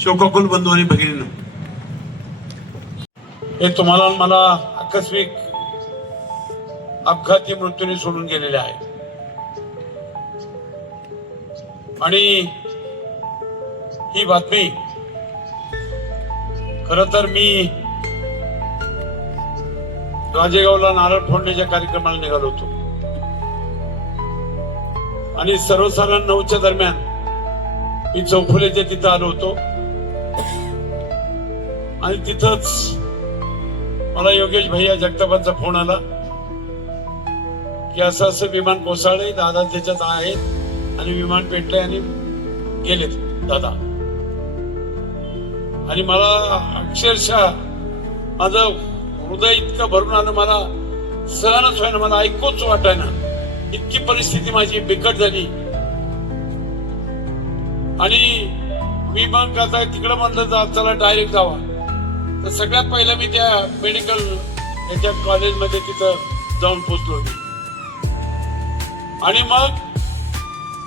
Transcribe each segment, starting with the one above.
शोकाकुल बंधू आणि भगिनींनो, हे तुम्हाला मला आकस्मिक अपघाती मृत्यूने सोडून गेलेले आहे आणि ही बातमी खरं तर मी राजेगावला नारळ फोडण्याच्या कार्यक्रमाला निघालो होतो आणि सर्वसाधारण 9च्या दरम्यान मी चौफुलेच्या तिथं आलो होतो आणि तिथंच मला योगेश भैया जगतापांचा फोन आला की असं असं विमान कोसळले, दादा त्याच्यात आहेत आणि विमान पेटले आणि गेलेत दादा. आणि मला अक्षरशः माझं हृदय इतकं भरून आलं, मला सहनच व्हायना, मला ऐकूच वाटायना, इतकी परिस्थिती माझी बिकट झाली. आणि मी मग आता तिकडं म्हणलं चला डायरेक्ट जावा, तर सगळ्यात पहिलं मी त्या मेडिकल याच्या कॉलेजमध्ये तिथं जाऊन पोचलो मी. आणि मग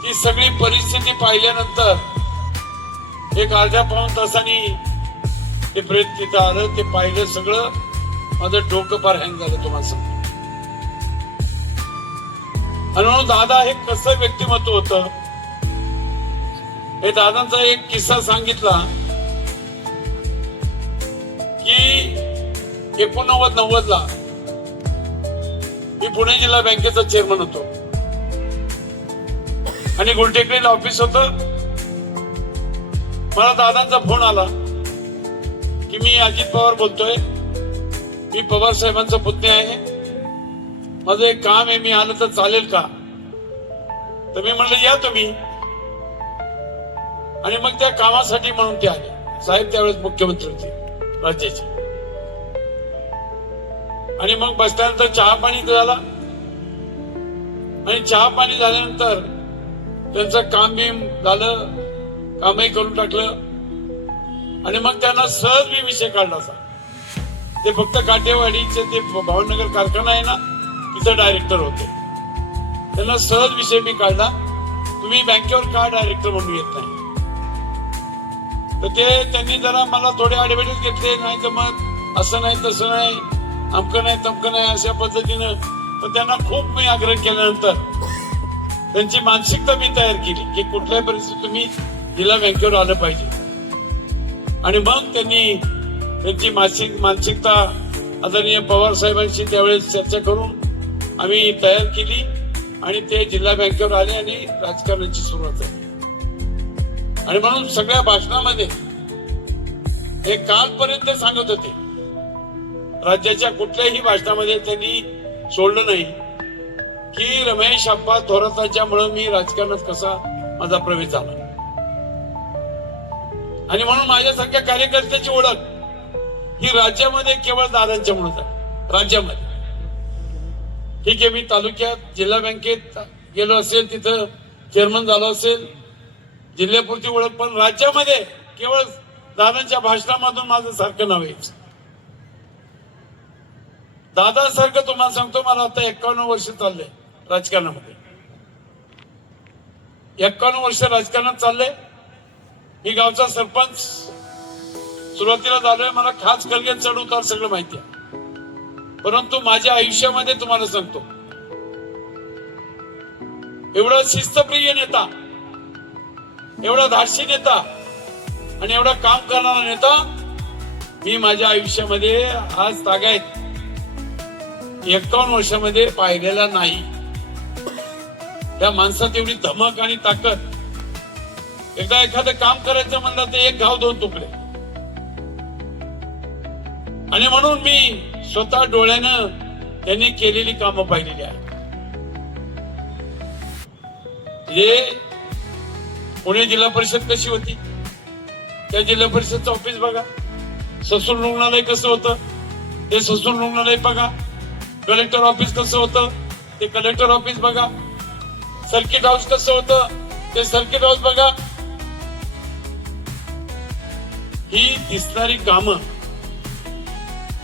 ती सगळी परिस्थिती पाहिल्यानंतर एक अर्ध्या पाऊण तासांनी ते प्रेत तिथं आलं, ते पाहिलं सगळं, माझं डोकं फार हँग झालं तुम्हाला सांगतो. आणि म्हणून दादा हे कसं व्यक्तिमत्व होतं हे दादांचा एक किस्सा सांगितला की 89-90 ला मी पुणे जिल्हा बँकेचा चेअरमन होतो आणि गुलटेकडीला ऑफिस होत. मला दादांचा फोन आला की मी अजित पवार बोलतोय, मी पवार साहेबांचा पुतण्या आहे, माझं एक काम आहे, मी आलं तर चालेल का? तर मी म्हणलं या तुम्ही. आणि मग त्या कामासाठी म्हणून ते आले. साहेब त्यावेळेस मुख्यमंत्री होते राज्याचे. आणि मग बसल्यानंतर चहा पाणी झाला आणि चहा पाणी झाल्यानंतर त्यांचं काम बिम झालं, कामही करून टाकलं आणि मग त्यांना सहज मी विषय काढला असा. ते फक्त काटेवाडीचे ते भावनगर कारखाना आहे ना, तिथं डायरेक्टर होते. त्यांना सहज विषय मी काढला, तुम्ही बँकेवर का डायरेक्टर म्हणून येत नाही? तर ते त्यांनी जरा मला थोडे आडवेडेच घेतले, नाही तर मग असं नाही तसं नाही, अमकं नाही तमकं नाही अशा पद्धतीनं. पण त्यांना खूप मी आग्रह केल्यानंतर त्यांची मानसिकता मी तयार केली की कुठल्याही परिस्थितीत तुम्ही जिल्हा बँकेवर आलं पाहिजे. आणि मग त्यांनी त्यांची मानसिकता आदरणीय पवार साहेबांशी त्यावेळेस चर्चा करून आम्ही तयार केली आणि ते जिल्हा बँकेवर आले आणि राजकारणाची सुरुवात झाली. आणि म्हणून सगळ्या भाषणामध्ये हे कालपर्यंत सांगत होते, राज्याच्या कुठल्याही भाषणामध्ये त्यांनी सोडलं नाही की रमेश आप्पा थोरातांच्यामुळे मी राजकारणात कसा माझा प्रवेश झाला. आणि म्हणून माझ्यासारख्या कार्यकर्त्याची ओळख ही राज्यामध्ये केवळ दादांच्यामुळे झाली. राज्यामध्ये ठीक आहे, मी तालुक्यात जिल्हा बँकेत गेलो असेल, तिथं चेअरमन झालो असेल, जिल्ह्यापुरती ओळख, पण राज्यामध्ये केवळ दादांच्या भाषणामधून माझं सारखं नाव यायचं. दादासारखं तुम्हाला सांगतो, मला आता 51 वर्ष चाललंय राजकारणामध्ये. 51 वर्ष राजकारणात चाललंय. मी गावचा सरपंच सुरुवातीला झालोय, मला खास कलगेत चढ उतार सगळं माहिती आहे. परंतु माझ्या आयुष्यामध्ये तुम्हाला सांगतो, एवढा शिस्तप्रिय नेता, एवढा धाडसी नेता आणि एवढा काम करणारा नेता मी माझ्या आयुष्यामध्ये आज तागायत 51 वर्षामध्ये पाहिलेला नाही. त्या माणसात एवढी धमक आणि ताकद. एकदा एखादं काम करायचं म्हणलं तर एक घाव 2 तुकडे. आणि म्हणून मी स्वतः डोळ्यानं त्यांनी केलेली कामं पाहिलेली आहेत. हे पुणे जिल्हा परिषद कशी होती, त्या जिल्हा परिषदचं ऑफिस बघा. ससून रुग्णालय कसं होतं, ते ससून रुग्णालय बघा. कलेक्टर ऑफिस कसं होतं, ते कलेक्टर ऑफिस बघा. सर्किट हाऊस कसं होतं, ते सर्किट हाऊस बघा. ही दिसणारी कामं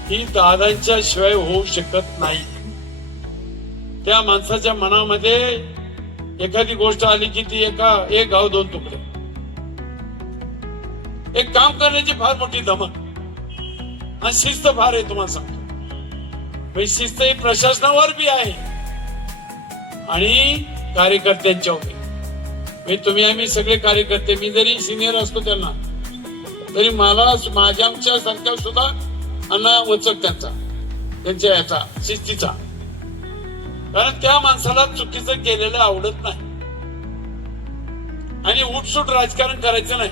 ही दादांच्या शिवाय होऊ शकत नाही. त्या माणसाच्या मनामध्ये एखादी गोष्ट आली की ती एक गाव 2 तुकडे. एक काम करण्याची फार मोठी धमक आणि शिस्त फार आहे. तुम्हाला सांगतो, शिस्त ही प्रशासनावर बी आहे आणि कार्यकर्त्यांच्यावर. तुम्ही आम्ही सगळे कार्यकर्ते, मी जरी सिनियर असतो त्यांना, तरी मला माझ्या सारख्या सुद्धा अण्णा वचक त्यांच्या याचा शिस्तीचा. कारण त्या माणसाला चुकीचं केलेलं आवडत नाही आणि उठसूट राजकारण करायचं नाही.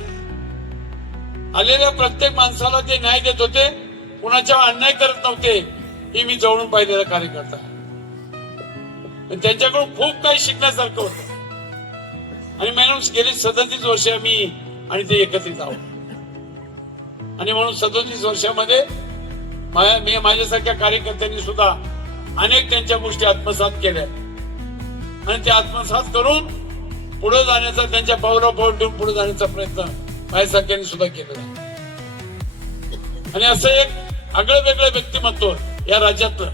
आलेल्या प्रत्येक माणसाला ते न्याय देत होते, कुणाच्या अन्याय करत नव्हते. हे मी जवळून पाहिलेला कार्यकर्ता. त्यांच्याकडून खूप काही शिकण्यासारखं होतं आणि म्हणून गेली 37 वर्ष मी आणि ते एकत्रित आहोत. आणि म्हणून 37 वर्षामध्ये मी माझ्यासारख्या कार्यकर्त्यांनी सुद्धा अनेक त्यांच्या गोष्टी आत्मसात केल्या आणि ते आत्मसात करून पुढे जाण्याचा, त्यांच्या पावला पाऊल ठेवून पुढे जाण्याचा प्रयत्न माझ्यासारख्यांनी सुद्धा केलेला. आणि असं एक आगळं वेगळं व्यक्तिमत्व या राज्यातलं,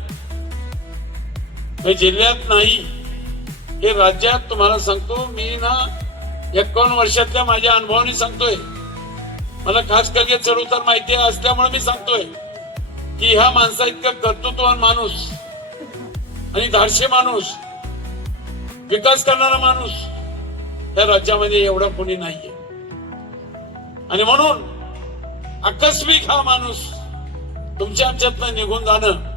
जिल्ह्यात नाही, हे राज्यात. तुम्हाला सांगतो मी ना, 51 वर्षातल्या माझ्या अनुभवाने सांगतोय. मला खास करके चढउतार माहिती असल्यामुळे मी सांगतोय की ह्या माणसा इतकं कर्तृत्ववान माणूस आणि धाडशी माणूस, विकास करणारा माणूस या राज्यामध्ये एवढा कोणी नाहीये. आणि म्हणून आकस्मिक हा माणूस तुमच्या आमच्यातनं निघून जाणं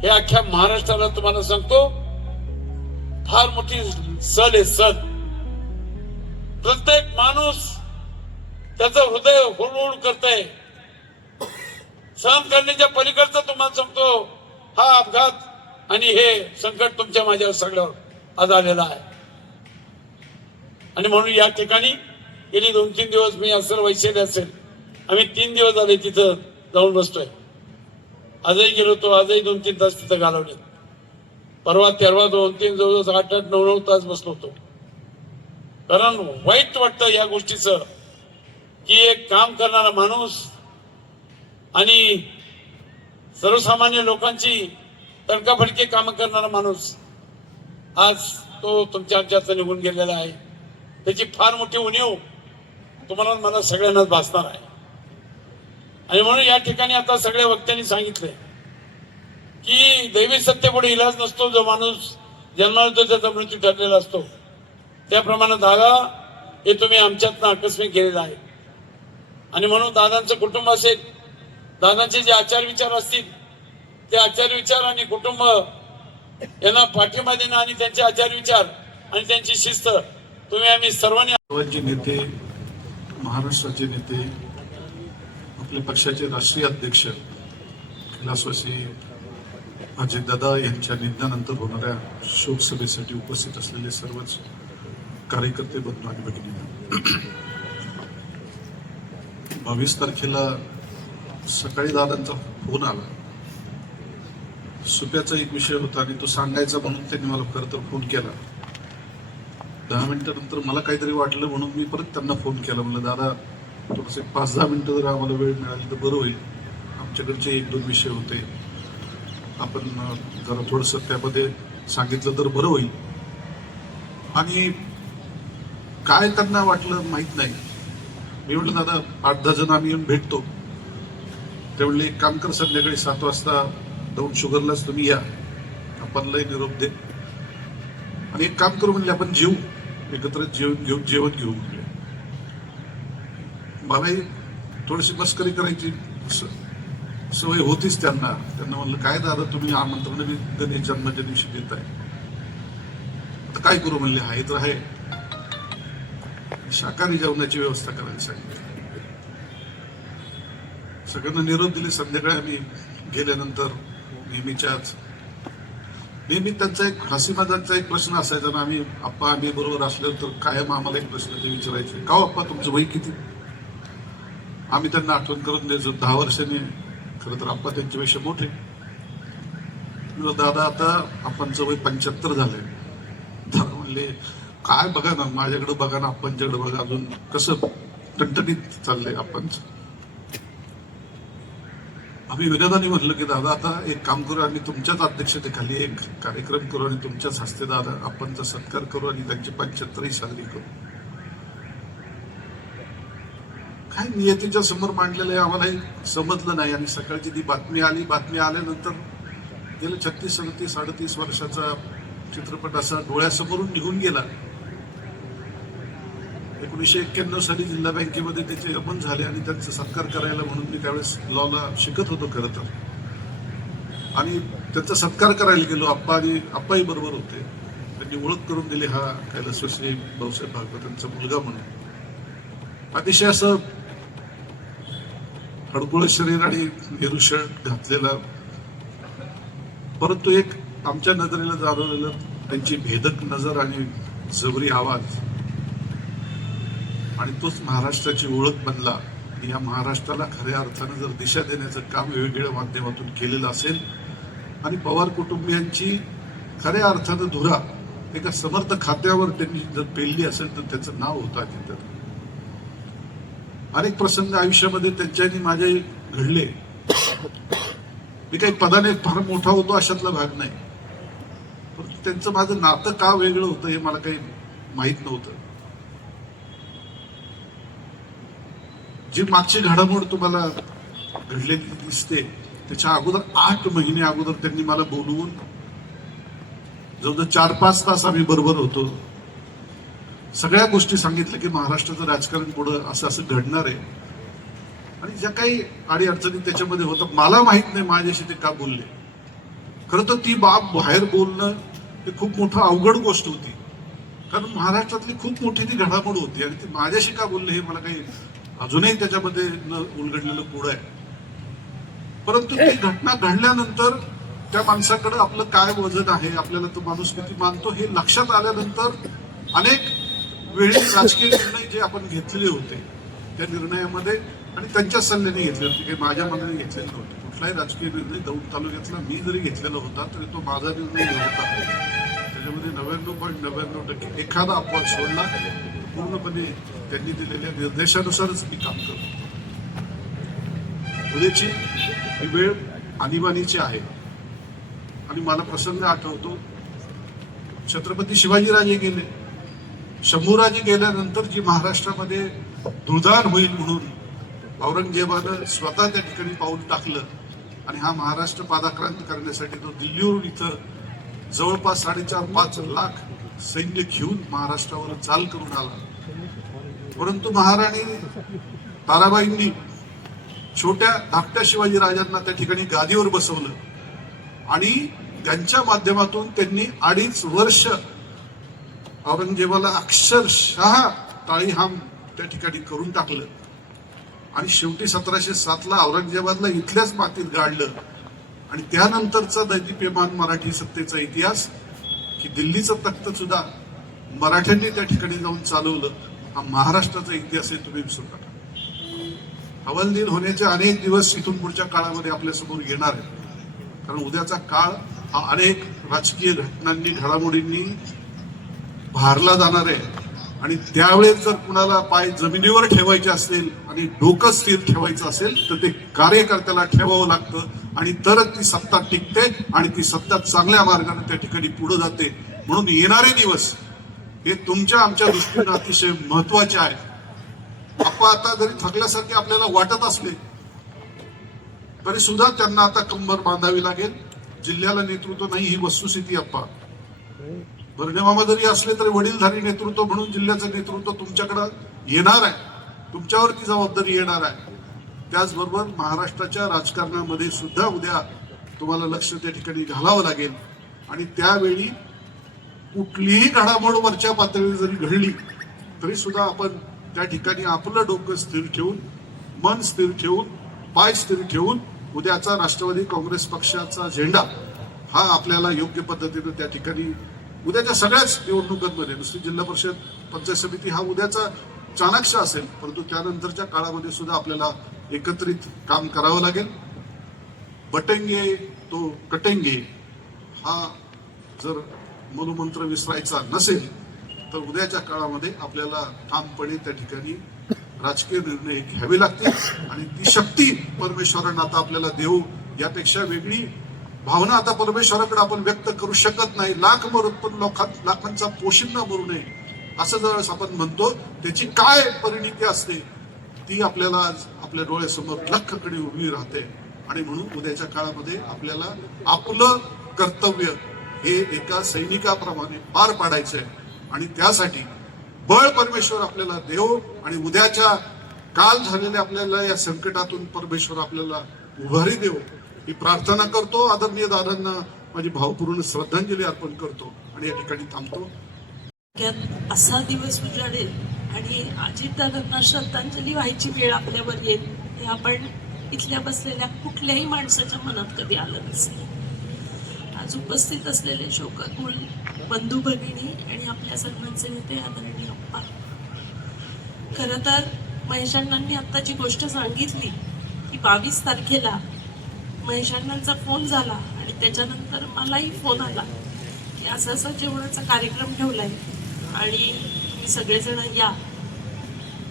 हे अख्ख्या महाराष्ट्राला, तुम्हाला सांगतो, फार मोठी सल आहे. सल. प्रत्येक माणूस त्याचं हृदय हुळहुळ करतंय. सहन करण्याच्या पलीकडचा तुम्हाला सांगतो हा अपघात आणि हे संकट तुमच्या माझ्या सगळ्यावर आज आलेला आहे. आणि म्हणून या ठिकाणी गेली 2-3 दिवस मी असेल, वैशाली असेल, आम्ही 3 दिवस झाले तिथं जाऊन बसतोय. आजही गेलो होतो, आजही 2-3 तास तिथं घालवले. परवा 2-3 जवळ 8-9 तास बसलो होतो. कारण वाईट वाटतं या गोष्टीचं की एक काम करणारा माणूस आणि सर्वसामान्य लोकांची तडकाफडकी कामं करणारा माणूस आज तो तुमच्या आमच्यात निघून गेलेला आहे. त्याची फार मोठी उणीव तुम्हाला मला सगळ्यांनाच भासणार आहे. आणि म्हणून या ठिकाणी आता सगळ्या वक्त्यांनी सांगितले की दैवी सत्तेपुढे इलाज नसतो. जो माणूस जन्माला येतो त्याचा मृत्यू ठरलेला असतो. त्याप्रमाणे दादा हे तुम्ही आमच्यातनं आकस्मिक गेलेला आहे. आणि म्हणून दादांचं कुटुंब असेल, दादांचे जे आचार विचार असतील, ते आचार विचार आणि कुटुंब यांना पाठिंबा देणं आणि त्यांचे आचार विचार आणि त्यांची शिस्त तुम्ही आम्ही सर्वांनी नेते, महाराष्ट्राचे नेते, आपल्या पक्षाचे राष्ट्रीय अध्यक्ष कैलासवासी अजितदादा यांच्या निधनानंतर होणाऱ्या शोकसभेसाठी उपस्थित असलेले सर्वच कार्यकर्ते, बंधू आणि भगिनी, 22 तारखेला सकाळी दादांचा फोन आला. सुप्याचा एक विषय होता आणि तो सांगायचा म्हणून त्यांनी मला खरं तर फोन केला. 10 मिनिटानंतर मला काहीतरी वाटलं म्हणून मी परत त्यांना फोन केला. म्हणलं दादा थोडंसं 5-10 मिनिटं जर आम्हाला वेळ मिळाली तर बरं होईल. आमच्याकडचे 1-2 विषय होते, आपण जरा थोडंसं त्यामध्ये सांगितलं तर बरं होईल. आणि काय त्यांना वाटलं माहित नाही. मी म्हटलं दादा 8-10 जण आम्ही येऊन भेटतो. ते म्हणले एक काम कर, संध्याकाळी 7 वाजता जाऊन शुगरलाच तुम्ही या, आपण लय निरोप दे आणि एक काम करू म्हणले आपण जेवू, एकत्र जेवण घेऊ. मलाही थोडीशी मस्करी करायची सवय होतीच त्यांना. म्हणलं काय दादा तुम्ही आमंत्रण गणेश जन्माच्या दिवशी देताय, आता काय करू म्हणले, आहे तर आहे, शाकाहारी जेवणाची व्यवस्था करायला सांगितली. सगळ्यांना निरोप दिले. संध्याकाळी आम्ही गेल्यानंतर नेहमी त्यांचा एक हसी मजाकचा एक प्रश्न असायचा ना, आम्ही बरोबर असल्यावर तर कायम आम्हाला एक प्रश्न ते विचारायचे, का अप्पा तुमचं वय किती? आम्ही त्यांना आठवण करून द्यायचो 10 वर्षांनी. खरं तर आप्पा त्यांच्यापेक्षा मोठे. दादा आता आप्पांचं वय 75 झालंय. दादा म्हणले काय बघा ना, माझ्याकडे बघा ना, आप्पांच्याकडे बघा, अजून कसं टणटणीत चाललंय आप्पांचं. आम्ही विनोदाने म्हणलं की दादा आता एक काम करू, आम्ही तुमच्याच अध्यक्षतेखाली एक कार्यक्रम करू आणि तुमच्याच हस्ते दादा आप्पांचा सत्कार करू आणि त्यांची 75ही साजरी करू. काय नियतीच्या समोर मांडलेलं आहे आम्हालाही समजलं नाही. आणि सकाळची ती बातमी आली. बातमी आल्यानंतर गेलं 36-37 वर्षाचा चित्रपट असा डोळ्यासमोरून निघून गेला. 1991 साली जिल्हा बँकेमध्ये ते चेअरमन झाले आणि त्यांचा सत्कार करायला म्हणून मी त्यावेळेस लॉला शिकत होतो खरं तर. आणि त्यांचा सत्कार करायला गेलो. आप्पाही बरोबर होते. त्यांनी ओळख करून दिली, हा कैलासवासी भाऊसाहेब भागवत त्यांचा मुलगा म्हणून. अतिशय असं हडकुळ शरीर आणि नेहरू शर्ट घातलेला, परंतु एक आमच्या नजरेला जाणवलेलं त्यांची भेदक नजर आणि जबरी आवाज, आणि तोच महाराष्ट्राची ओळख बनला. या महाराष्ट्राला खऱ्या अर्थानं जर दिशा देण्याचं काम वेगवेगळ्या माध्यमातून केलेलं असेल आणि पवार कुटुंबियांची खऱ्या अर्थानं धुरा एका समर्थ खात्यावर त्यांनी जर पेलली असेल तर त्याचं नाव होतं तिथं. अनेक प्रसंग आयुष्यामध्ये त्यांच्यानी माझे घडले. मी काही पदाने फार मोठा होतो अशातला भाग नाही, पण त्यांचं माझं नातं का वेगळं होतं हे मला काही माहीत नव्हतं. जी मागची घडामोड तुम्हाला घडलेली दिसते त्याच्या अगोदर 8 महिने अगोदर त्यांनी मला बोलवून जवळजवळ 4-5 तास आम्ही बरोबर होतो. सगळ्या गोष्टी सांगितल्या की महाराष्ट्राचं राजकारण पुढं असं असं घडणार आहे. आणि ज्या काही अडीअडचणी त्याच्यामध्ये होतं मला माहित नाही माझ्याशी ते का बोलले. खरं तर ती बाब बाहेर बोलणं हे खूप मोठं अवघड गोष्ट होती, कारण महाराष्ट्रातली खूप मोठी ती घडामोड होती आणि ती माझ्याशी का बोलले हे मला काही अजूनही त्याच्यामध्ये न उलगडलेलं पुढं आहे. परंतु ती घटना घडल्यानंतर त्या माणसाकडे आपलं काय वजन आहे, आपल्याला तो माणूस किती मानतो हे लक्षात आल्यानंतर अनेक वेळी राजकीय निर्णय जे आपण घेतलेले होते त्या निर्णयामध्ये आणि त्यांच्या सल्ल्याने घेतले होते, काही माझ्या मनाने घेतलेले नव्हते. कुठलाही राजकीय निर्णय दौंड तालुक्यातला मी जरी घेतलेला होता तरी तो माझा निर्णय नव्हता. त्याच्यामध्ये 99.99% एखादा अपवाद सोडला पूर्णपणे त्यांनी दिलेल्या निर्देशानुसारच मी काम करतो. उद्याची ही वेळ आणीबाणीची आहे आणि मला प्रसंग आठवतो. छत्रपती शिवाजीराजे गेले, शंभूराजे गेल्यानंतर जी महाराष्ट्रामध्ये धुळधार होईल म्हणून औरंगजेबानं स्वतः त्या ठिकाणी पाऊल टाकलं आणि हा महाराष्ट्र पादाक्रांत करण्यासाठी तो दिल्लीवरून इथं जवळपास 4.5-5 लाख सैन्य घेऊन महाराष्ट्रावर चाल करून आला. परंतु महाराणी ताराबाईंनी छोट्या धाकट्या शिवाजीराजांना त्या ठिकाणी गादीवर बसवलं आणि त्यांच्या माध्यमातून त्यांनी 2.5 वर्ष औरंगजेबाला अक्षरशः ताळीहाम त्या ठिकाणी करून टाकलं. आणि शेवटी 1707ला औरंगजेबाला इथल्याच मातीत गाडलं. आणि त्यानंतरचा दैदिप्यमान मराठी सत्तेचा इतिहास की दिल्लीचं तख्त सुद्धा मराठ्यांनी त्या ठिकाणी जाऊन चालवलं, हा महाराष्ट्राचा इतिहास आहे, तुम्ही विसरू नका. हवालदिन होण्याचे अनेक दिवस इथून पुढच्या काळामध्ये आपल्या समोर येणार आहेत, कारण उद्याचा काळ हा अनेक राजकीय घटनांनी घडामोडींनी भारला जाणार आहे. आणि त्यावेळेस जर कुणाला पाय जमिनीवर ठेवायचे असेल आणि डोकं स्थिर ठेवायचं असेल तर ते कार्यकर्त्याला ठेवावं लागतं आणि तरच ती सत्ता टिकते आणि ती सत्ता चांगल्या मार्गाने त्या ठिकाणी पुढे जाते. म्हणून येणारे दिवस हे तुमच्या आमच्या दृष्टीने अतिशय महत्वाचे आहे. आपण आता जरी थकल्यासारखे आपल्याला वाटत असले तरी सुद्धा त्यांना आता कंबर बांधावी लागेल. जिल्ह्याला नेतृत्व नाही ही वस्तुस्थिती. अप्पा बर्णेमामा जरी असले तरी वडीलधारी नेतृत्व म्हणून जिल्ह्याचं नेतृत्व तुमच्याकडे येणार आहे, तुमच्यावरती जबाबदारी येणार आहे. त्याचबरोबर महाराष्ट्राच्या राजकारणामध्ये सुद्धा उद्या तुम्हाला लक्ष त्या ठिकाणी घालावं लागेल. आणि त्यावेळी कुठलीही घडामोड वरच्या पातळीवर जरी घडली तरी सुद्धा आपण त्या ठिकाणी आपलं डोकं स्थिर ठेवून, मन स्थिर ठेवून, पाय स्थिर ठेवून उद्याचा राष्ट्रवादी काँग्रेस पक्षाचा झेंडा हा आपल्याला योग्य पद्धतीने त्या ठिकाणी उद्याच्या सगळ्याच निवडणुकांमध्ये, नुसती जिल्हा परिषद पंचायत समिती हा उद्याचा चाणाक्ष असेल, परंतु त्यानंतरच्या काळामध्ये सुद्धा आपल्याला एकत्रित काम करावं लागेल. बटेंगे तो कटेंगे हा जर मूलमंत्र विसरायचा नसेल तर उद्याच्या काळामध्ये आपल्याला ठामपणे त्या ठिकाणी राजकीय निर्णय घ्यावे लागतील. आणि ती शक्ती परमेश्वरानं आता आपल्याला देऊ, यापेक्षा वेगळी भावना आता परमेश्वराकडे आपण व्यक्त करू शकत नाही. लाख मरत पण लाखांचा पोशिंदा मरू नये असं जर आपण म्हणतो, त्याची काय परिणिती असते ती आपल्याला आज आपल्या डोळ्यासमोर लख्खकडे उभी राहते. आणि म्हणून उद्याच्या काळामध्ये आपल्याला आपलं कर्तव्य हे एका सैनिकाप्रमाणे पार पाडायचं आहे. आणि त्यासाठी बळ परमेश्वर आपल्याला देव आणि उद्याच्या काल झालेल्या आपल्याला या संकटातून परमेश्वर आपल्याला उभारी देव ही प्रार्थना करतो. आदरणीय दादांना माझी भावपूर्ण श्रद्धांजली अर्पण करतो आणि या ठिकाणी थांबतो. असा दिवस उजाडेल आणि अजितदादांना श्रद्धांजली व्हायची वेळ आपल्यावर येईल हे आपण इथल्या बसलेल्या कुठल्याही माणसाच्या मनात कधी आलं नसेल. आज उपस्थित असलेले शोकाकुल बंधू भगिनी आणि आपल्या सर्वांचे नेते आदरणीय अप्पा, खरं तर महेशांनांनी आता जी गोष्ट सांगितली की 22 तारखेला महेशांनांचा फोन झाला आणि त्याच्यानंतर मलाही फोन आला की असं असं जेवणाचा कार्यक्रम ठेवलाय आणि तुम्ही सगळेजण या.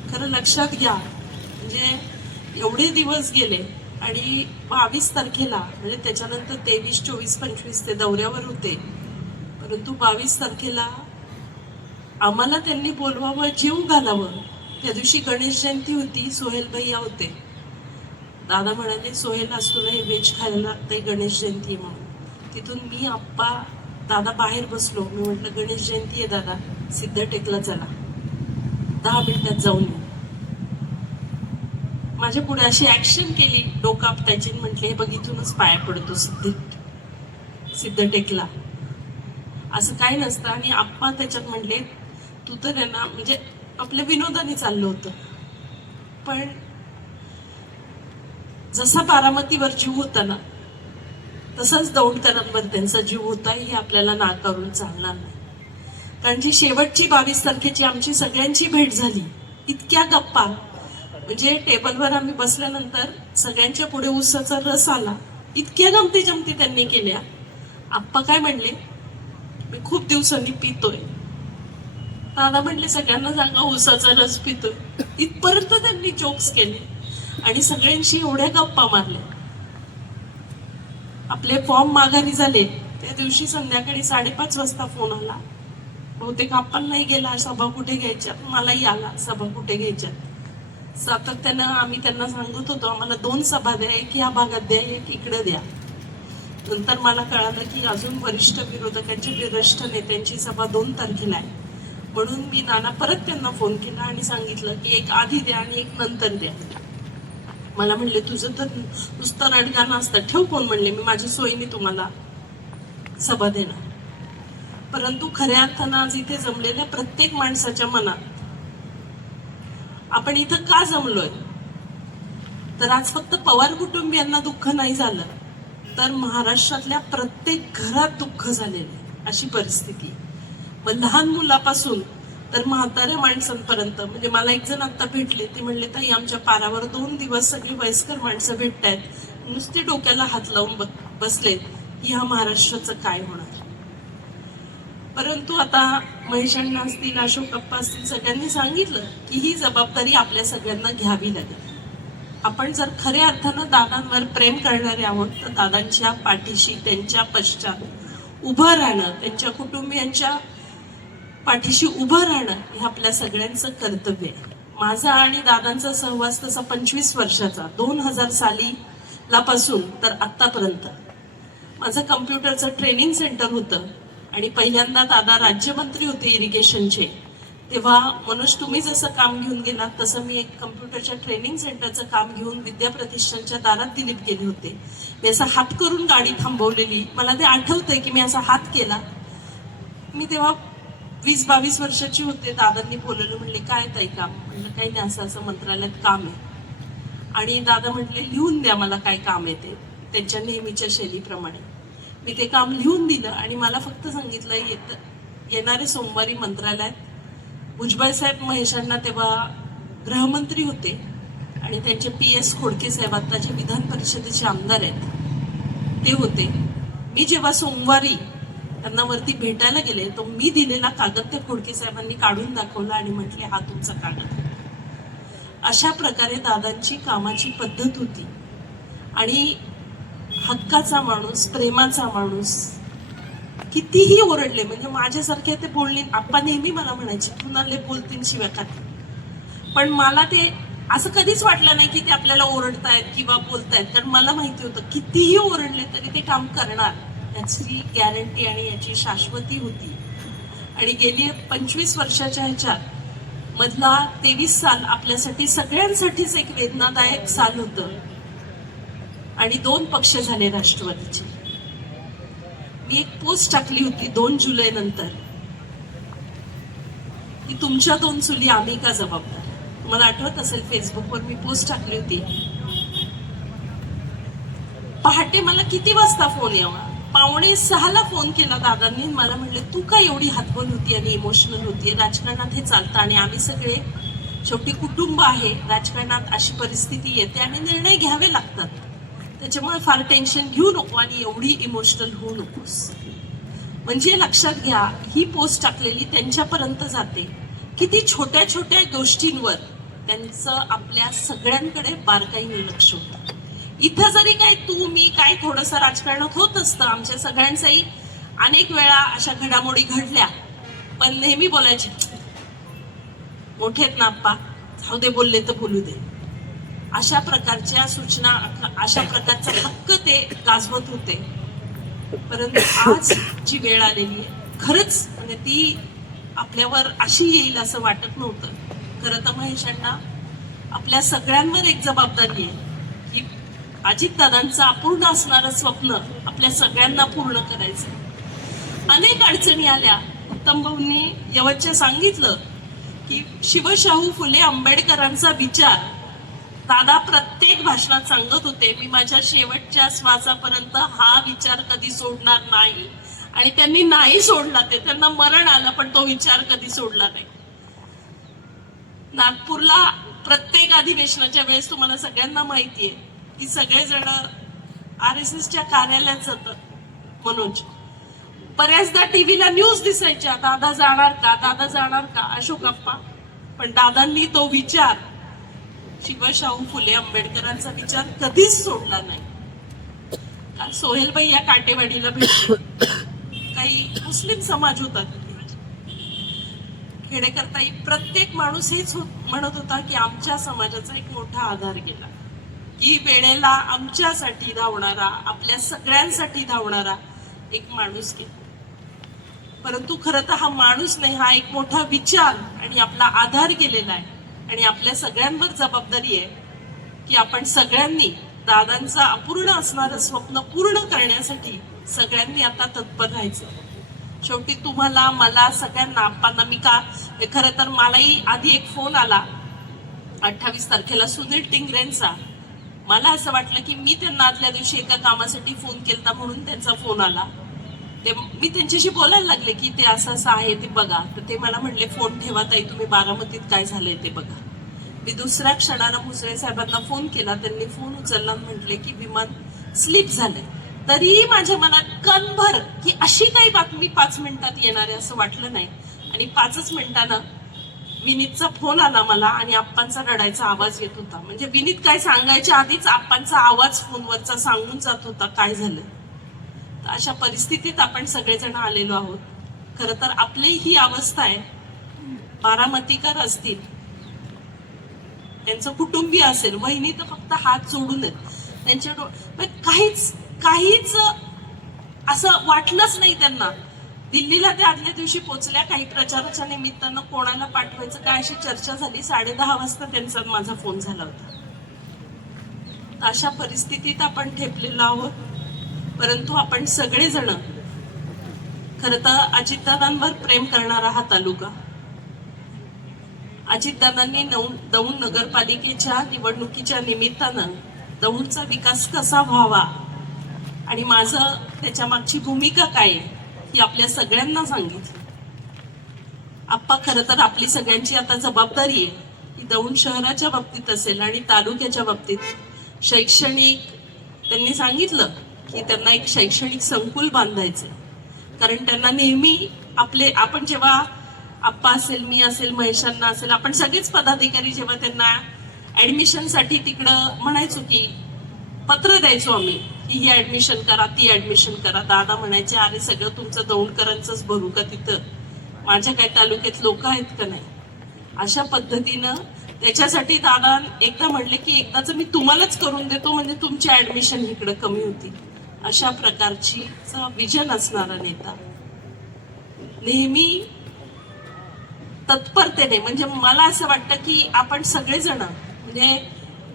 खरं लक्षात घ्या, म्हणजे एवढे दिवस गेले आणि 22 तारखेला म्हणजे त्याच्यानंतर 23, 24, 25 ते दौऱ्यावर होते, परंतु 22 तारखेला आम्हाला त्यांनी बोलवावं, जीव घालावं. त्या दिवशी गणेश जयंती होती, सोहेल भैया होते. दादा म्हणाले सोहेल आज तुला हे व्हेज खायला लागतंय, गणेश जयंती म्हणून. तिथून मी आप्पा दादा बाहेर बसलो. मी म्हटलं गणेश जयंती आहे दादा, सिद्धटेकला चला, 10 मिनिटात जाऊन येऊ. माझ्या पुढे अशी ऍक्शन केली, डोकं आपटायची, म्हटले हे बघ इथूनच पाया पडतो सिद्धटेकला, असं काय नसतं. आणि आप्पा त्याच्यात म्हटले तू तर आहे ना, म्हणजे आपल्या विनोदाने चाललं होतं, पण जसा बारामतीवर जीव होता ना तसाच दौंडकरांवर त्यांचा जीव होता, हे आपल्याला नाकारून चालणार नाही. कारण जी शेवटची 22 तारखेची आमची सगळ्यांची भेट झाली, इतक्या गप्पा, म्हणजे टेबलवर आम्ही बसल्यानंतर सगळ्यांच्या पुढे ऊसाचा रस आला, इतक्या गमती जमती त्यांनी केल्या. आप्पा काय म्हणले, मी खूप दिवसांनी पितोय. दादा म्हणले सगळ्यांना सांगा ऊसाचा रस पितोय. इथपर्यंत त्यांनी जोक्स केले आणि सगळ्यांशी एवढ्या गप्पा मारल्या. आपले फॉर्म माघारी झाले त्या दिवशी संध्याकाळी 5:30 वाजता फोन आला. बहुतेक आपण नाही गेला, सभा कुठे घ्यायच्या, मलाही आला सभा कुठे घ्यायच्या. सातत्यानं आम्ही त्यांना सांगत होतो आम्हाला 2 सभा द्या, एक या भागात द्या, एक इकडे द्या. नंतर मला कळालं की अजून वरिष्ठ विरोधकांची, वरिष्ठ नेत्यांची सभा 2 तारखेला आहे. म्हणून मी नाना परत त्यांना फोन केला आणि सांगितलं की एक आधी द्या आणि एक नंतर द्या. मला म्हणले तुझं तर नुसतं रडगाणं असतं, ठेव फोन म्हणले, मी माझ्या सोयीने तुम्हाला सभा देणार. परंतु खऱ्या अर्थानं आज इथे जमलेल्या प्रत्येक माणसाच्या मनात आपण इथं का जमलोय, तर आज फक्त पवार कुटुंबियांना दुःख नाही झालं, तर महाराष्ट्रातल्या प्रत्येक घरात दुःख झालेलं अशी परिस्थिती. मग लहान मुलापासून तर म्हाताऱ्या माणसांपर्यंत, म्हणजे मला एक जण आता भेटले, ते म्हणले ताई आमच्या पारावर 2 दिवस सगळी वयस्कर माणसं भेटतायत, नुसते डोक्याला हात लावून बसलेत की ह्या महाराष्ट्राचं काय होणार. परंतु आता महेशांना असतील, अशोक अप्पा असतील, सगळ्यांनी सांगितलं की ही जबाबदारी आपल्या सगळ्यांना घ्यावी लागेल. आपण जर खऱ्या अर्थानं दादांवर प्रेम करणारे आहोत तर दादांच्या पाठीशी, त्यांच्या पश्चात उभं राहणं, त्यांच्या कुटुंबियांच्या पाठीशी उभं राहणं हे आपल्या सगळ्यांचं कर्तव्य आहे. माझा आणि दादांचा सहवास तसा 25 वर्षाचा, 2000 सालीला पासून तर आतापर्यंत. माझं कम्प्युटरचं ट्रेनिंग सेंटर होतं आणि पहिल्यांदा दादा राज्यमंत्री होते इरिगेशनचे, तेव्हा मनोज तुम्ही जसं काम घेऊन गेलात तसं मी एक कम्प्युटरच्या ट्रेनिंग सेंटरचं काम घेऊन विद्या प्रतिष्ठानच्या दारात दिलीप गेले होते. मी असा हात करून गाडी थांबवलेली, मला ते आठवतंय की मी असा हात केला. मी तेव्हा 20-22 वर्षाची होते. दादांनी बोलवलं, म्हणले काय ताई काम, म्हणलं काही नाही, असं असं मंत्रालयात काम आहे. आणि दादा म्हटले लिहून द्या मला काय काम आहे ते, त्यांच्या नेहमीच्या शैलीप्रमाणे. मी ते काम लिहून दिलं आणि मला फक्त सांगितलं येणारे सोमवारी मंत्रालयात भुजबळ साहेब, महेशांना तेव्हा गृहमंत्री होते आणि त्यांचे PS खोडके साहेब आताचे विधान परिषदेचे आमदार आहेत ते होते. मी जेव्हा सोमवारी त्यांना वरती भेटायला गेले तो मी दिलेला कागद त्या खोडके साहेबांनी काढून दाखवला आणि म्हटले हा तुमचा कागद. अशा प्रकारे दादांची कामाची पद्धत होती आणि हक्काचा माणूस, प्रेमाचा माणूस. कितीही ओरडले, म्हणजे माझ्यासारखे ते बोलणे, आप्पा नेहमी मला म्हणायचे पुन्हा लय बोलतील शिव्या खातील, पण मला ते असं कधीच वाटलं नाही की ते आपल्याला ओरडतायत किंवा बोलतायत, कारण मला माहिती होतं कितीही ओरडले तरी ते काम करणार, याची गॅरंटी आणि याची शाश्वती होती. आणि गेली 25 वर्षाच्या ह्याच्यात मधला 23 साल आपल्यासाठी सगळ्यांसाठीच एक वेदनादायक साल होतं. आणि 2 पक्ष झाले राष्ट्रवादीचे. मी एक पोस्ट टाकली होती 2 जुलै नंतर की तुमच्या 2 चुली आम्ही का जबाबदार. तुम्हाला आठवत असेल, फेसबुकवर मी पोस्ट टाकली होती. पहाटे मला किती वाजता फोन यावा, 5:45ला फोन केला दादांनी. मला म्हणले तू का एवढी हातबल होती आणि इमोशनल होती, राजकारणात हे चालतं आणि आम्ही सगळे शेवटी कुटुंब आहे, राजकारणात अशी परिस्थिती येते आणि निर्णय घ्यावे लागतात, त्याच्यामुळे फार टेन्शन घेऊ नको आणि एवढी इमोशनल होऊ नकोस. म्हणजे लक्षात घ्या, ही पोस्ट टाकलेली त्यांच्यापर्यंत जाते. किती छोट्या छोट्या गोष्टींवर त्यांचं आपल्या सगळ्यांकडे बारकाईने लक्ष होतं. इथं जरी काय तू मी काय थोडंसं राजकारणात होत असतं, आमच्या सगळ्यांचाही अनेक वेळा अशा घडामोडी घडल्या, पण नेहमी बोलायचे मोठे आहेत ना आप्पा, जाऊ दे, बोलले तर बोलू दे. अशा प्रकारच्या सूचना, अशा प्रकारचा हक्क ते गाजवत होते. परंतु आज जी वेळ आलेली आहे, खरंच म्हणजे ती आपल्यावर अशी येईल असं वाटत नव्हतं. खरं तर महेशांना आपल्या सगळ्यांवर एक जबाबदारी आहे की अजितदादांचं अपूर्ण असणारं स्वप्न आपल्या सगळ्यांना पूर्ण करायचं. अनेक अडचणी आल्या. उत्तम भाऊंनी यवतच्या सांगितलं की शिवशाहू फुले आंबेडकरांचा विचार दादा प्रत्येक भाषणात सांगत होते, मी माझ्या शेवटच्या श्वासापर्यंत हा विचार कधी सोडणार नाही. आणि त्यांनी नाही सोडला, ते त्यांना मरण आलं, पण तो विचार कधी सोडला नाही. नागपूरला प्रत्येक अधिवेशनाच्या वेळेस तुम्हाला सगळ्यांना माहितीये की सगळेजण RSSच्या कार्यालयात जातात. मनोज बऱ्याचदा टीव्हीला न्यूज दिसायच्या, दादा जाणार का, दादा जाणार का, अशोक अप्पा. पण दादांनी तो विचार, शिवशाहू फुले आंबेडकरांचा विचार कधीच सोडला नाही. सोहेलबाई या काटेवाडीला भेटले, काही मुस्लिम समाज होता खेडेकरताई. प्रत्येक माणूस हेच म्हणत होता की आमच्या समाजाचा एक मोठा आधार गेला, की वेळेला आमच्यासाठी धावणारा, आपल्या सगळ्यांसाठी धावणारा एक माणूस गेला. परंतु खरं तर हा माणूस नाही, हा एक मोठा विचार आणि आपला आधार गेलेला आहे. आणि आपल्या सगळ्यांवर जबाबदारी आहे की आपण सगळ्यांनी दादांचं अपूर्ण असणारं स्वप्न पूर्ण करण्यासाठी सगळ्यांनी आता तत्पर राहायचं. शेवटी तुम्हाला, मला, सगळ्यांना, आप्पांना मी का, खरं तर मलाही आधी एक फोन आला 28 तारखेला सुनील टिंगरेंचा. मला असं वाटलं की मी त्यांना आदल्या दिवशी एका कामासाठी फोन केलता म्हणून त्यांचा फोन आला. ते मी त्यांच्याशी बोलायला लागले की ते असं असं आहे ते बघा. तर ते मला म्हणले फोन ठेवा ताई, तुम्ही बारामतीत काय झालंय ते बघा. मी दुसऱ्या क्षणाला मुसळे साहेबांना फोन केला, त्यांनी फोन उचलला, म्हटले की विमान स्लिप झालंय. तरीही माझ्या मनात कणभर की अशी काही बातमी 5 मिनिटात येणार आहे असं वाटलं नाही. आणि 5च मिनिटानं विनीतचा फोन आला मला आणि आप्पांचा रडायचा आवाज येत होता. म्हणजे विनीत काय सांगायच्या आधीच आप्पांचा आवाज फोनवरचा सांगून जात होता काय झालं. तर अशा परिस्थितीत आपण सगळेजण आलेलो आहोत. खरं तर आपली ही अवस्था आहे. बारामतीकर असतील, त्यांचं कुटुंबीय असेल, वहिनी तर फक्त हात जोडून आहेत त्यांच्या काहीच असं वाटलंच नाही त्यांना. दिल्लीला ते आदल्या दिवशी पोहोचल्या, काही प्रचाराच्या निमित्तानं कोणाला पाठवायचं काय अशी चर्चा झाली. 10:30 वाजता त्यांचा माझा फोन झाला होता. अशा परिस्थितीत आपण ठेपलेलो आहोत. परंतु आपण सगळेजण खरं तर अजितदादांवर प्रेम करणारा हा तालुका. अजितदादांनी दौंड नगरपालिकेच्या निवडणुकीच्या निमित्तानं दौंडचा विकास कसा व्हावा आणि माझं त्याच्या मागची भूमिका काय आहे ही आपल्या सगळ्यांना सांगितलं. आप्पा, खरं तर आपली सगळ्यांची आता जबाबदारी आहे की दौंड शहराच्या बाबतीत असेल आणि तालुक्याच्या बाबतीत शैक्षणिक, त्यांनी सांगितलं की त्यांना एक शैक्षणिक संकुल बांधायचं. कारण त्यांना नेहमी आपण जेव्हा आप्पा असेल, मी असेल, महेशांना असेल, आपण सगळेच पदाधिकारी जेव्हा त्यांना ऍडमिशनसाठी तिकडं म्हणायचो की पत्र द्यायचो आम्ही की ही ऍडमिशन करा, ती ऍडमिशन करा. दादा म्हणायचे अरे सगळं तुमचं दौंडकरांचंच भरू का, तिथं माझ्या काय तालुक्यात लोक आहेत का नाही. अशा पद्धतीनं त्याच्यासाठी दादा एकदा म्हणले की एकदाच मी तुम्हालाच करून देतो, म्हणजे तुमची ऍडमिशन इकडे कमी होती. अशा प्रकारची विजन असणारा नेता, नेहमी तत्परतेने. म्हणजे मला असं वाटतं की आपण सगळेजण, म्हणजे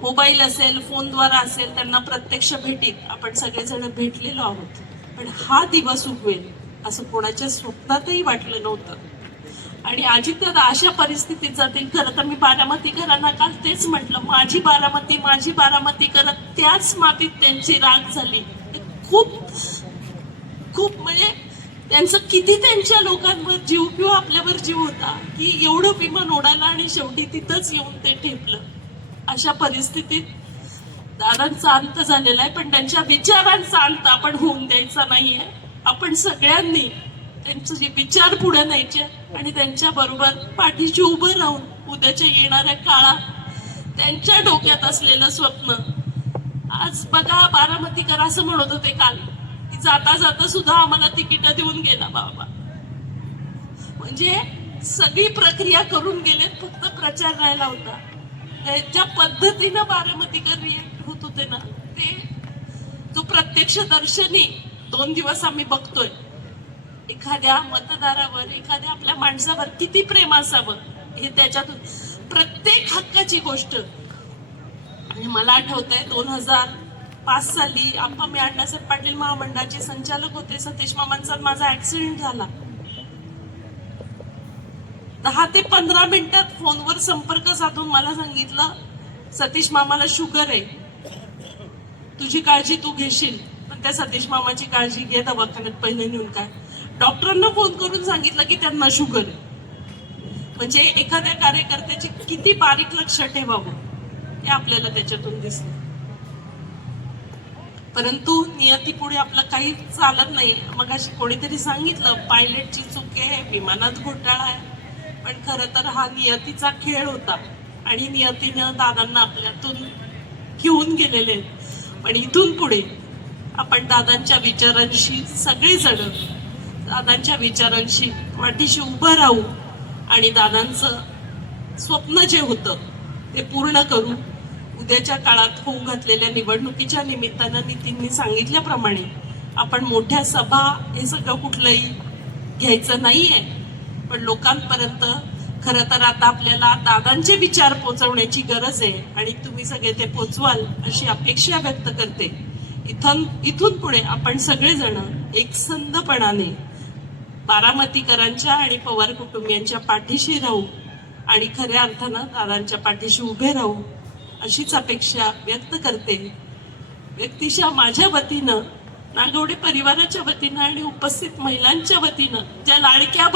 मोबाईल असेल, फोनद्वारा असेल, त्यांना प्रत्यक्ष भेटीत आपण सगळेजण भेटलेलो आहोत, पण हा दिवस उगवेल असं कोणाच्या स्वप्नातही वाटलं नव्हतं. आणि अजितदादा अशा परिस्थितीत जातील. खरं तर मी बारामतीकरांना काल तेच म्हटलं, माझी बारामती करत त्याच मातीत त्यांची राख झाली. खूप खूप म्हणजे त्यांचं किती त्यांच्या लोकांवर जीव किंवा आपल्यावर जीव होता की एवढं विमान उडालं आणि शेवटी तिथंच येऊन ते ठेपलं. अशा परिस्थितीत दादांचा अंत झालेला आहे, पण त्यांच्या विचारांचा अंत आपण होऊन द्यायचा नाहीये. आपण सगळ्यांनी त्यांचे जे विचार पुढे न्यायचे आणि त्यांच्या बरोबर पाठीशी उभं राहून उद्याच्या येणाऱ्या काळात त्यांच्या डोक्यात असलेलं स्वप्न. आज बघा, बारामतीकर असं म्हणत होते काल की जाता जाता सुद्धा आम्हाला तिकीट देऊन गेला बाबा. म्हणजे सगळी प्रक्रिया करून गेले, फक्त प्रचार राहिला होता. ज्या पद्धतीनं बारामतीकर रिएक्ट होत होते ना, ते जो प्रत्यक्ष दर्शनी 2 दिवस आम्ही बघतोय, एखाद्या मतदारावर, एखाद्या आपल्या माणसावर किती प्रेम असावं हे त्याच्यातून प्रत्येक हक्काची गोष्ट. आणि मला आठवतंय 2005 साली आप्पा मी अण्णासाहेब पाटील महामंडळाचे संचालक होते. सतीश मामांचा माझा ऍक्सिडेंट झाला. 10 ते 15 मिनिटात फोनवर संपर्क साधून मला सांगितलं, सतीश मामाला शुगर आहे, तुझी काळजी तू घेशील, पण त्या सतीश मामाची काळजी घे दवाखान्यात पहिले नेऊन. काय डॉक्टरांना फोन करून सांगितलं की त्यांना शुगर आहे. म्हणजे एखाद्या कार्यकर्त्याचे किती बारीक लक्ष ठेवावं हे आपल्याला त्याच्यातून दिसतं. परंतु नियतीपुढे आपलं काही चालत नाही. मग अशी कोणीतरी सांगितलं पायलटची चूक आहे, विमानात घोटाळा आहे, पण खरं तर हा नियतीचा खेळ होता आणि नियतीनं दादांना आपल्यातून घेऊन गेलेले. पण इथून पुढे आपण दादांच्या विचारांशी सगळेजण दादांच्या विचारांशी पाठीशी उभं राहू आणि दादांचं स्वप्न जे होतं ते पूर्ण करू. उद्याच्या काळात होऊ घातलेल्या निवडणुकीच्या निमित्तानं नितीननी सांगितल्याप्रमाणे आपण मोठ्या सभा हे सगळं कुठलंही घ्यायचं नाहीये, पण लोकांपर्यंत खरं तर आता आपल्याला दादांचे विचार पोहोचवण्याची गरज आहे आणि तुम्ही सगळे ते पोचवाल अशी अपेक्षा व्यक्त करते. इथून पुढे आपण सगळेजण एकसंधपणाने बारामतीकरांच्या आणि पवार कुटुंबियांच्या पाठीशी राहू आणि खऱ्या अर्थानं दादांच्या पाठीशी उभे राहू अशीच अपेक्षा व्यक्त करते. व्यक्तिशः माझ्या वतीनं, नागवडे परिवाराच्या वतीनं आणि उपस्थित महिलांच्या वतीनं, ज्या लाडक्या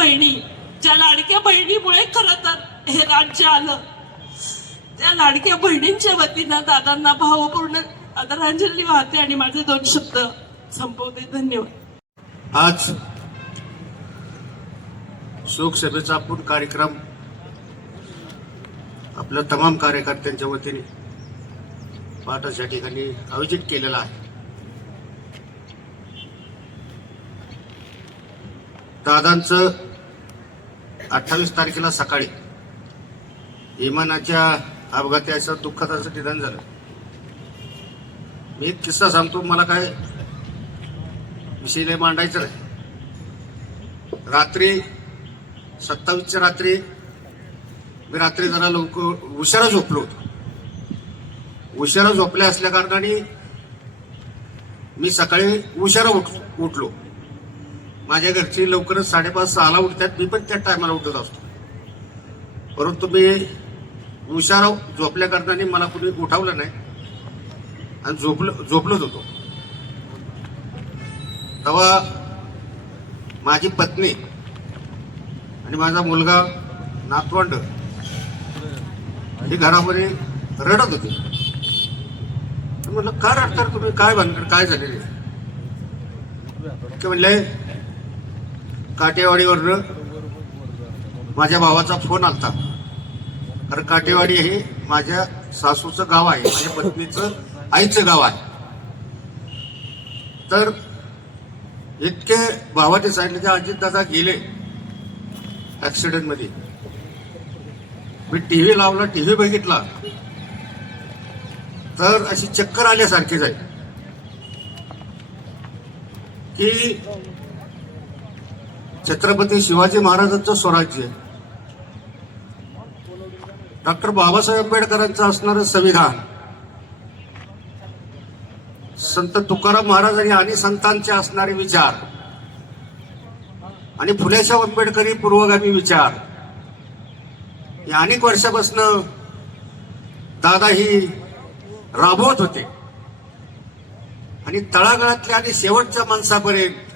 बहिणीमुळे खरं तर हे राज्य आलं, त्या लाडक्या बहिणींच्या वतीनं दादांना भावपूर्ण आदरांजली वाहते आणि माझे 2 शब्द संपवते. धन्यवाद. आज शोकसभेचा आपण कार्यक्रम आपल्या तमाम कार्यकर्त्यांच्या वतीने पाटाच्या ठिकाणी आयोजित केलेला आहे. दादांचं 28 तारखेला सकाळी विमानाच्या अपघाती असं दुःखात असं निधन झालं. मी एक किस्सा सांगतो, मला काय विषय मांडायचं नाही. रात्री 27च्या रात्री मी जरा लवकर उशिरा झोपलो होतो. उशिरा झोपले असल्या कारणाने मी सकाळी उशिरा उठलो. माझ्या घरची लवकरच 5:30-6ला उठतात, मी पण त्या टायमाला उठत असतो. परंतु मी उशिरा झोपल्या कारणाने मला कुणी उठवलं नाही आणि झोपलोच होतो. तेव्हा माझी पत्नी आणि माझा मुलगा, नातवंड हे घरामध्ये रडत होते. म्हटलं, का रडतात तुम्ही, काय भानगड, काय झालेले? ते म्हणले, काटेवाडीवरनं माझ्या भावाचा फोन आलता. कारण काटेवाडी हे माझ्या सासूचं गाव आहे, माझ्या पत्नीचं आईचं गाव आहे. तर इतके भावाचे सांगितले की अजितदादा गेले ऍक्सिडेंट मध्ये. मी टीव्ही लावला, टीव्ही बघितला तर अशी चक्कर आल्यासारखी जाईल की छत्रपती शिवाजी महाराजांचं स्वराज्य, डॉक्टर बाबासाहेब आंबेडकरांचं असणारं संविधान, संत तुकाराम महाराजांनी आणि संतांचे असणारे विचार आणि फुलेशाह आंबेडकरी पूर्वगामी विचार या अनेक वर्षापासून दादा ही राबवत होते आणि तळागाळातल्या आणि शेवटच्या माणसापर्यंत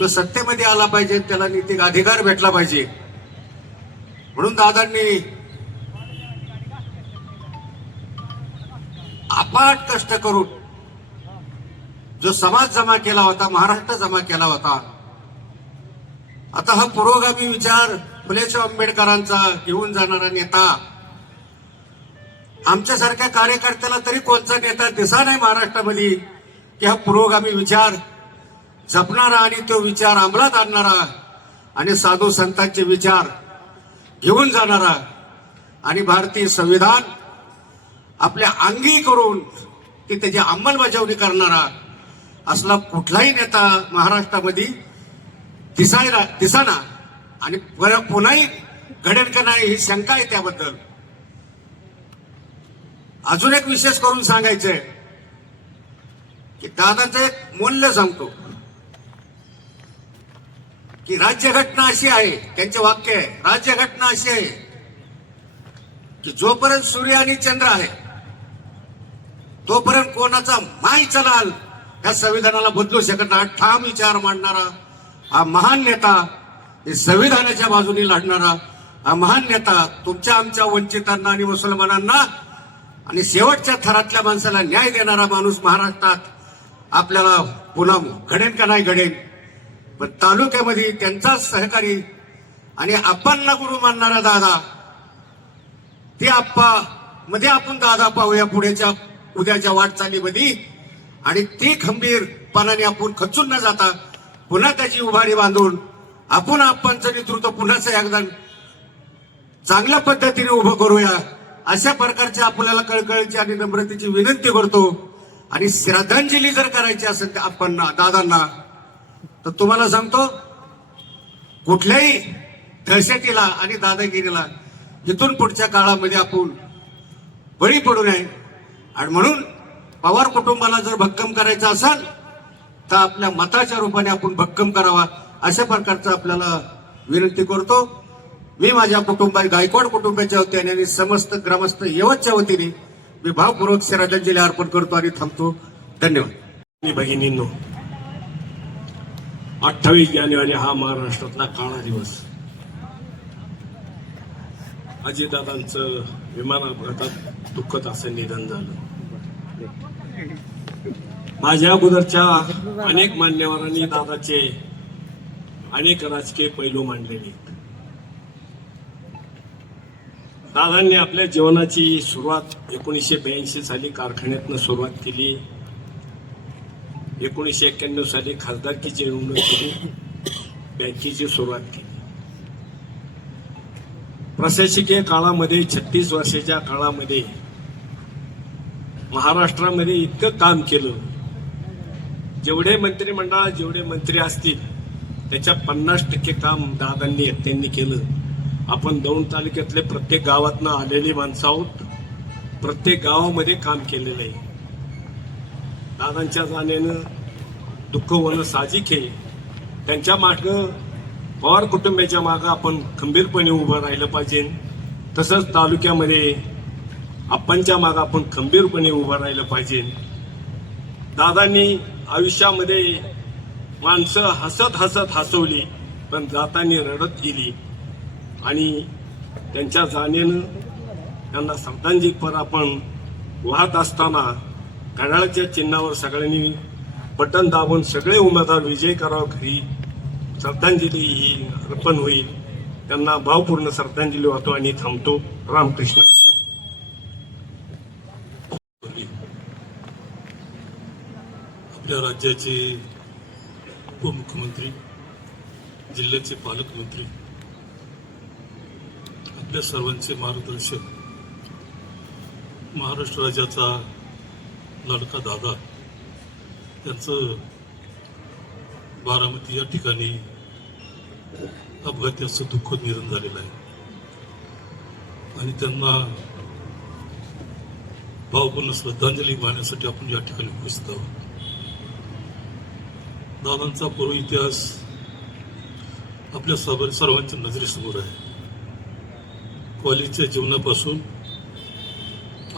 तो सत्तेमध्ये आला पाहिजे, त्याला नैतिक अधिकार भेटला पाहिजे म्हणून दादांनी अफाट कष्ट करून जो समाज जमा केला होता, महाराष्ट्र जमा केला होता, आता हा पुरोगामी विचार फुलेशाह आंबेडकरांचा घेऊन जाणारा नेता, आमच्यासारख्या कार्यकर्त्याला तरी कोणता नेता दिसा नाही महाराष्ट्रामध्ये की हा पुरोगामी विचार जपणारा आणि तो विचार अंमलात आणणारा आणि साधू संतांचे विचार घेऊन जाणारा आणि भारतीय संविधान आपल्या अंगी करून ती त्याची अंमलबजावणी करणारा असला कुठलाही नेता महाराष्ट्रामध्ये दिसाना आणि पुन्हाही घडेल का नाही ही शंका आहे त्याबद्दल. अजून एक विशेष करून सांगायचंय की दादाचं एक मूल्य सांगतो की राज्यघटना अशी आहे, त्यांचे वाक्य आहे, राज्यघटना अशी आहे की जोपर्यंत सूर्य आणि चंद्र आहे तोपर्यंत कोणाचा माय चलाल या संविधानाला बदलू शकत नाही. ठाम विचार मांडणारा हा महान नेता, हे संविधानाच्या बाजूने लढणारा हा महान नेता, तुमच्या आमच्या वंचितांना आणि मुसलमानांना आणि शेवटच्या थरातल्या माणसाला न्याय देणारा माणूस महाराष्ट्रात आपल्याला पुन्हा घडेल का नाही घडेल. पण तालुक्यामध्ये त्यांचाच सहकारी आणि आप्पांना गुरु मानणारा दादा, ते आप्पा मध्ये आपण दादा पाहूया पुढेच्या उद्याच्या वाटचालीमध्ये आणि ती खंबीरपणाने आपण खचून न जाता पुन्हा त्याची उभारी बांधून आपण आप्पांचं नेतृत्व पुन्हाच एकदा चांगल्या पद्धतीने उभं करूया अशा प्रकारची आपल्याला कळकळीची आणि नम्रतेची विनंती करतो. आणि श्रद्धांजली जर करायची असेल आपण दादांना तर तुम्हाला सांगतो कुठल्याही दहशतीला आणि दादागिरीला इथून पुढच्या काळामध्ये आपण बळी पडू नये. आणि म्हणून पवार कुटुंबाला जर भक्कम करायचं असेल तर आपल्या मताच्या रूपाने आपण भक्कम करावा अशा प्रकारचं आपल्याला विनंती करतो. मी माझ्या गायकवाड कुटुंबाच्या वतीने आणि समस्त ग्रामस्थ यवतच्या वतीने मी भावपूर्वक श्रद्धांजली अर्पण करतो आणि थांबतो. धन्यवाद. भगिनींनो, 28 जानेवारी हा महाराष्ट्रातला काळा दिवस. अजितदादांचं विमान अपघातात दुःखद असं निधन झालं. माझ्या अगोदरच्या अनेक मान्यवरांनी दादाचे अनेक राजकीय पैलू मांडलेले. दादांनी आपल्या जीवनाची सुरुवात 1982 साली कारखान्यातनं सुरुवात केली. 1991 साली खासदारकीची निवडणूक केली, बँकेची सुरुवात केली. प्रशासकीय काळामध्ये 36 वर्षाच्या काळामध्ये महाराष्ट्रामध्ये इतकं काम केलं. जेवढे मंत्रिमंडळात जेवढे मंत्री असतील त्याच्या 50% काम दादांनी एकट्यांनी केलं. आपण दौंड तालुक्यातले प्रत्येक गावातनं आलेली माणसं आहोत. प्रत्येक गावामध्ये काम केलेलं आहे. दादांच्या जाण्यानं दुःख होणं साहजिक आहे. त्यांच्या मागं पवार कुटुंबाच्या मागं आपण खंबीरपणे उभं राहिलं पाहिजे. तसंच तालुक्यामध्ये आपणच्या मागं आपण खंबीरपणे उभं राहिलं पाहिजे. दादांनी आयुष्यामध्ये माणसं हसत हसत हसवली पण जाताना रडत गेली आणि त्यांच्या जाण्यानं त्यांना श्रद्धांजलीपर आपण वाहत असताना घड्याळाच्या चिन्हावर सगळ्यांनी बटन दाबून सगळे उमेदवार विजय करावं, घरी श्रद्धांजली ही अर्पण होईल. त्यांना भावपूर्ण श्रद्धांजली वाहतो आणि थांबतो. रामकृष्ण. आपल्या राज्याचे उपमुख्यमंत्री, जिल्ह्याचे पालकमंत्री, आपल्या सर्वांचे मार्गदर्शक महाराष्ट्र राज्याचा लाडका दादा त्यांचं बारामती या ठिकाणी अपघाताचं दुःख निधन झालेलं आहे आणि त्यांना भावपूर्ण श्रद्धांजली वाहण्यासाठी आपण या ठिकाणी उपस्थित आहोत. दादांचा पूर्व इतिहास आपल्या सर्वांच्या नजरेसमोर आहे. कॉलेजच्या जीवनापासून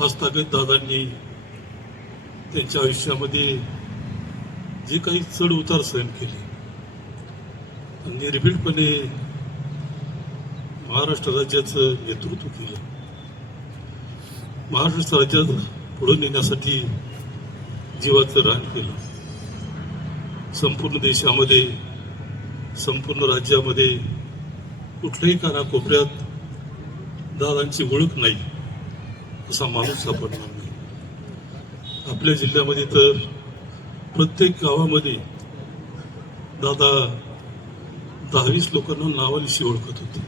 आज तागत दादांनी त्यांच्या आयुष्यामध्ये जे काही चढ उतार सहन केले, निर्भीडपणे महाराष्ट्र राज्याचं नेतृत्व केलं. महाराष्ट्र राज्यात पुढे नेण्यासाठी जीवाचं रान केलं. संपूर्ण देशामध्ये, संपूर्ण राज्यामध्ये कुठल्याही कानाकोपऱ्यात दादांची ओळख नाही असा माणूस सापडणार नाही. आपल्या जिल्ह्यामध्ये तर प्रत्येक गावामध्ये दादा 10-20 लोकांना नावानिशी ओळखत होते.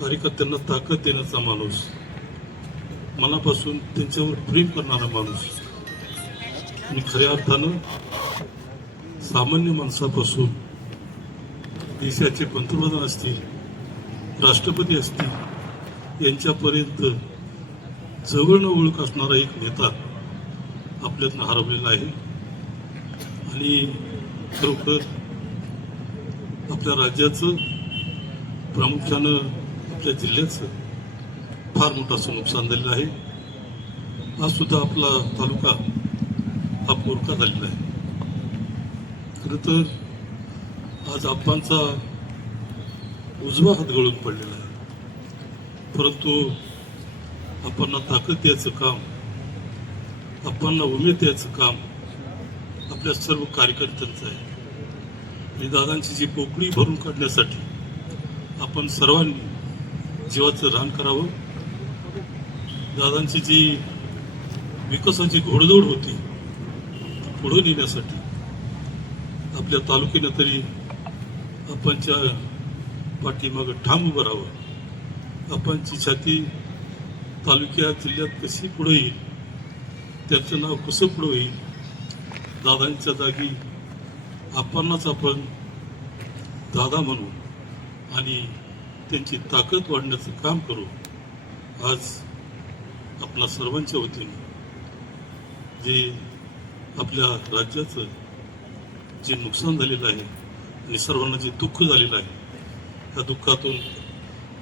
कार्यकर्त्यांना ताकद देण्याचा माणूस, मनापासून त्यांच्यावर प्रेम करणारा माणूस आणि खऱ्या अर्थानं सामान्य माणसापासून देशाचे पंतप्रधान असतील, राष्ट्रपती असतील यांच्यापर्यंत जवळनं ओळख असणारा एक नेता आपल्यातनं हरवलेला आहे. आणि खरोखर आपल्या राज्याचं, प्रामुख्यानं आपल्या जिल्ह्याचं फार मोठं असं नुकसान झालेलं आहे. आज सुद्धा आपला तालुका हा पोरका झालेला आहे. खरं तर आज आप्पांचा उजवा हात गळून पडलेला आहे, परंतु आप्पांना ताकद द्यायचं काम, आप्पांना उमेद द्यायचं काम आपल्या सर्व कार्यकर्त्यांचं आहे. आणि दादांची जी पोकळी भरून काढण्यासाठी आपण सर्वांनी जीवाचं रान करावं. दादांची जी विकासाची घोडदौड होती पुढे नेण्यासाठी आपल्या तालुक्यानं तरी आपणच्या पाठीमागं ठाम उभं राहावं. आपणची छाती तालुक्यात, जिल्ह्यात कशी पुढे येईल, त्याचं नाव कसं पुढं होईल, दादांच्या जागी आपणच आपण दादा म्हणू आणि त्यांची ताकद वाढण्याचं काम करू. आज आपल्या सर्वांच्या वतीने जे आपल्या राज्याचं जे नुकसान झालेलं आहे आणि सर्वांना जे दुःख झालेलं आहे, त्या दुःखातून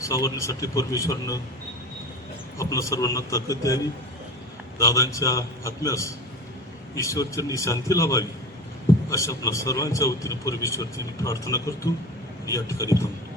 सावरण्यासाठी परमेश्वरनं आपल्या सर्वांना ताकद द्यावी. दादांच्या आत्म्यास ईश्वरचरणी शांती लाभावी अशा आपल्या सर्वांच्या वतीने परमेश्वरची प्रार्थना करतो. या ठिकाणी थांबतो.